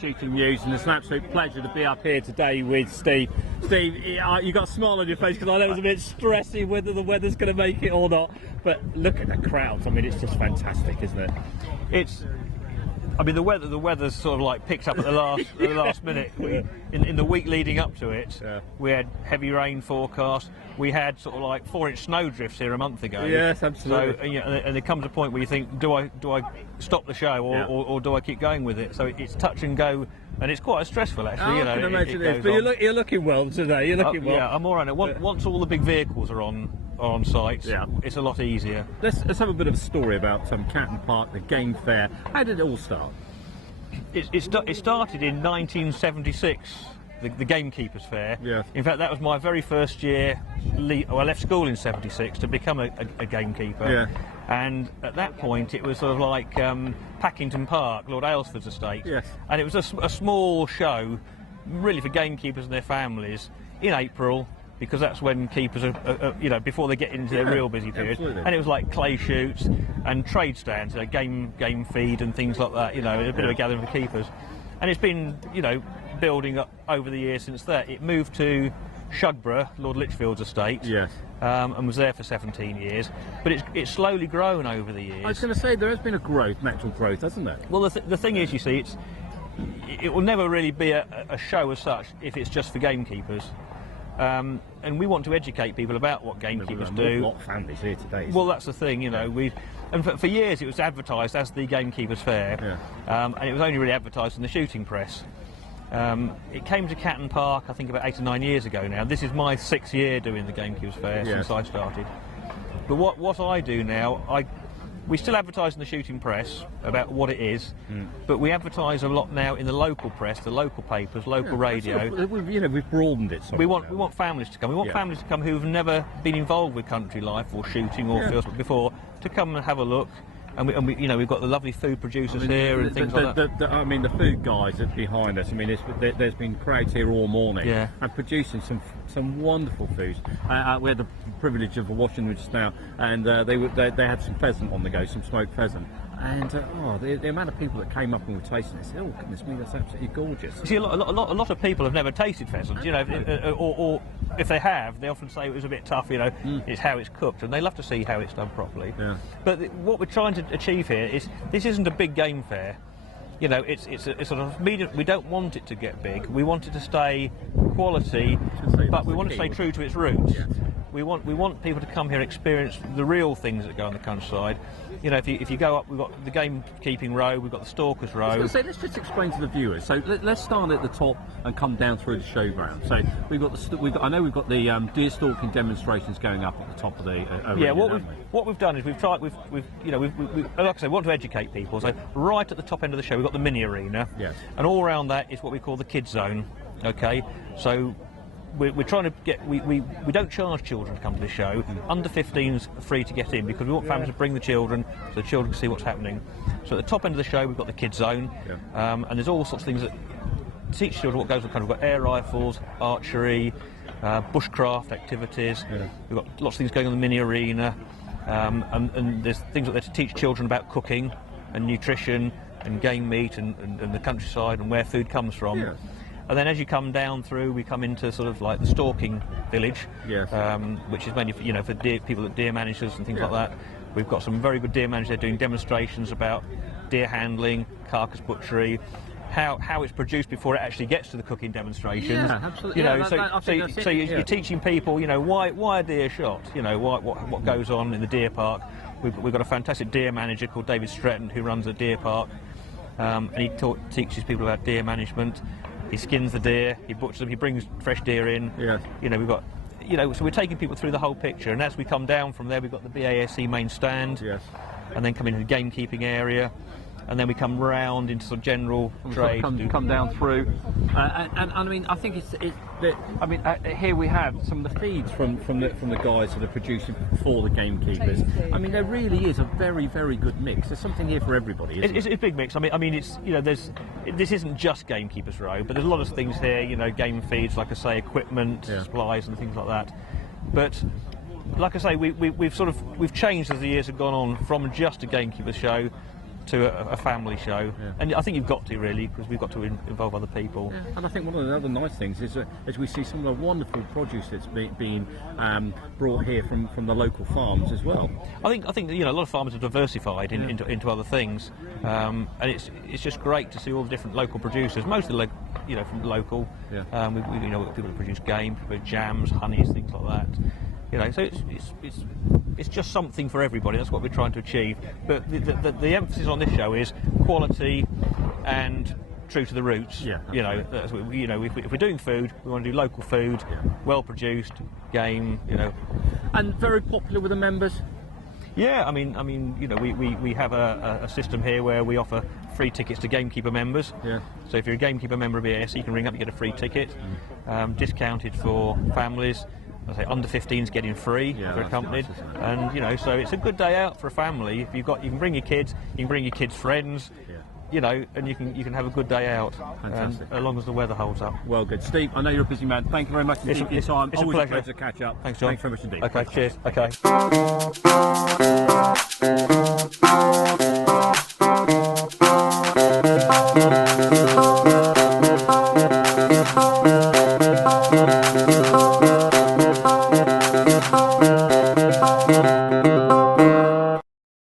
Shooting news, and it's an absolute pleasure to be up here today with Steve. Steve, you got a smile on your face because I know it's a bit stressy whether the weather's going to make it or not, but look at the crowds. I mean, it's just fantastic, isn't it? I mean, the weather's sort of like picked up at the last minute. In the week leading up to it, we had heavy rain forecast. We had sort of like 4-inch snow drifts here a month ago. Yes, absolutely. So, and there comes a point where you think, do I stop the show or do I keep going with it? So it's touch and go, and it's quite stressful actually. I can imagine it. But you're looking well today. You're looking well. Yeah, I'm all right. Once all the big vehicles are on site, it's a lot easier. Let's have a bit of a story about Catton Park, the game fair. How did it all start? It started in 1976, the Gamekeepers Fair. Yes. In fact, that was my very first year. I left school in '76 to become a gamekeeper. Yeah. And at that point, it was sort of like Packington Park, Lord Aylesford's estate. Yes. And it was a small show, really for gamekeepers and their families, in April, because that's when keepers are before they get into their real busy period. Absolutely. And it was like clay shoots and trade stands, game feed and things like that. A bit of a gathering for keepers. And it's been building up over the years since that. It moved to Shugborough, Lord Lichfield's estate. Yes. And was there for 17 years. But it's slowly grown over the years. I was going to say there has been natural growth, hasn't there? Well, the thing is, you see, it will never really be a show as such if it's just for gamekeepers. And we want to educate people about what gamekeepers do. A lot of families here today. Well, that's the thing, and for years it was advertised as the Gamekeepers Fair, and it was only really advertised in the shooting press. It came to Catton Park, I think, about 8 or 9 years ago now. This is my 6th year doing the Gamekeepers Fair since I started. But what I do now, we still advertise in the shooting press about what it is, but we advertise a lot now in the local press, the local papers, local radio. We've broadened it. We want families to come. We want families to come who've never been involved with country life or shooting or field before to come and have a look. And we've got the lovely food producers here and things like that. The food guys are behind us. I mean, there's been crowds here all morning and producing some wonderful foods. We had the privilege of watching them just now, and they had some pheasant on the go, some smoked pheasant. And the amount of people that came up and were tasting it said, "Oh goodness me, that's absolutely gorgeous." You see, a lot of people have never tasted pheasant, or if they have, they often say it was a bit tough. It's how it's cooked, and they love to see how it's done properly. Yeah. But what we're trying to achieve here is this isn't a big game fair. It's a sort of medium. We don't want it to get big. We want it to stay quality, but we want to stay true to its roots. Yes. We want people to come here and experience the real things that go on the countryside. If you go up, we've got the gamekeeping row, we've got the stalkers row. Let's just explain to the viewers. So let's start at the top and come down through the showground. So I know we've got the deer stalking demonstrations going up at the top of the arena. What we've done is we've like I say, we want to educate people. So right at the top end of the show, we've got the mini arena. Yes. And all around that is what we call the kids zone. Okay, so we're trying to get. We don't charge children to come to the show. Under 15s are free to get in because we want families to bring the children so the children can see what's happening. So at the top end of the show, we've got the kids zone, and there's all sorts of things that teach children what goes on. We've got air rifles, archery, bushcraft activities. Yeah. We've got lots of things going on in the mini arena, and there's things there to teach children about cooking and nutrition and game meat and the countryside and where food comes from. Yeah. And then as you come down through, we come into sort of like the stalking village, which is mainly for deer, people that deer managers and things like that. We've got some very good deer managers there doing demonstrations about deer handling, carcass butchery, how it's produced before it actually gets to the cooking demonstrations. Yeah, absolutely. So you're teaching people, why a deer shot, what goes on in the deer park. We've got a fantastic deer manager called David Stretton who runs a deer park, and he teaches people about deer management. He skins the deer, he butchers them, he brings fresh deer in. Yeah. We've got, so we're taking people through the whole picture. And as we come down from there, we've got the BASC main stand. Yes. And then come into the gamekeeping area. and then we come round into sort of general trade. Come down through, and I mean, I think here we have some of the feeds from the guys that are producing for the gamekeepers. I mean, there really is a very, very good mix. There's something here for everybody. It's a big mix. I mean, it's, you know, this isn't just Gamekeepers Row, but there's a lot of things here. You know, game feeds, like I say, equipment, supplies, and things like that. But like I say, we've changed as the years have gone on from just a Gamekeepers show to a family show, and I think you've got to, really, because we've got to involve other people. Yeah. And I think one of the other nice things is as we see some of the wonderful produce that's being brought here from the local farms as well. I think you know, a lot of farmers have diversified into other things, and it's just great to see all the different local producers, mostly you know, from local. We you know, people that produce game, people with jams, honeys, things like that. You know, so it's just something for everybody. That's what we're trying to achieve. But the emphasis on this show is quality and true to the roots. Yeah, you know, if we're doing food, we want to do local food, well produced, game. You know, and very popular with the members. Yeah, I mean, you know, we have a system here where we offer free tickets to Gamekeeper members. Yeah. So if you're a Gamekeeper member of BASC, you can ring up, you get a free ticket, discounted for families. I say under 15s getting free if they're accompanied, nice, and you know, so it's a good day out for a family. If you've got, you can bring your kids, you can bring your kids' friends, you know, and you can have a good day out. Fantastic. As long as the weather holds up. Well, good, Steve. I know you're a busy man. Thank you very much indeed for your time. It's always a pleasure to catch up. Thanks, John. Thanks very much indeed. Okay, cheers. Okay.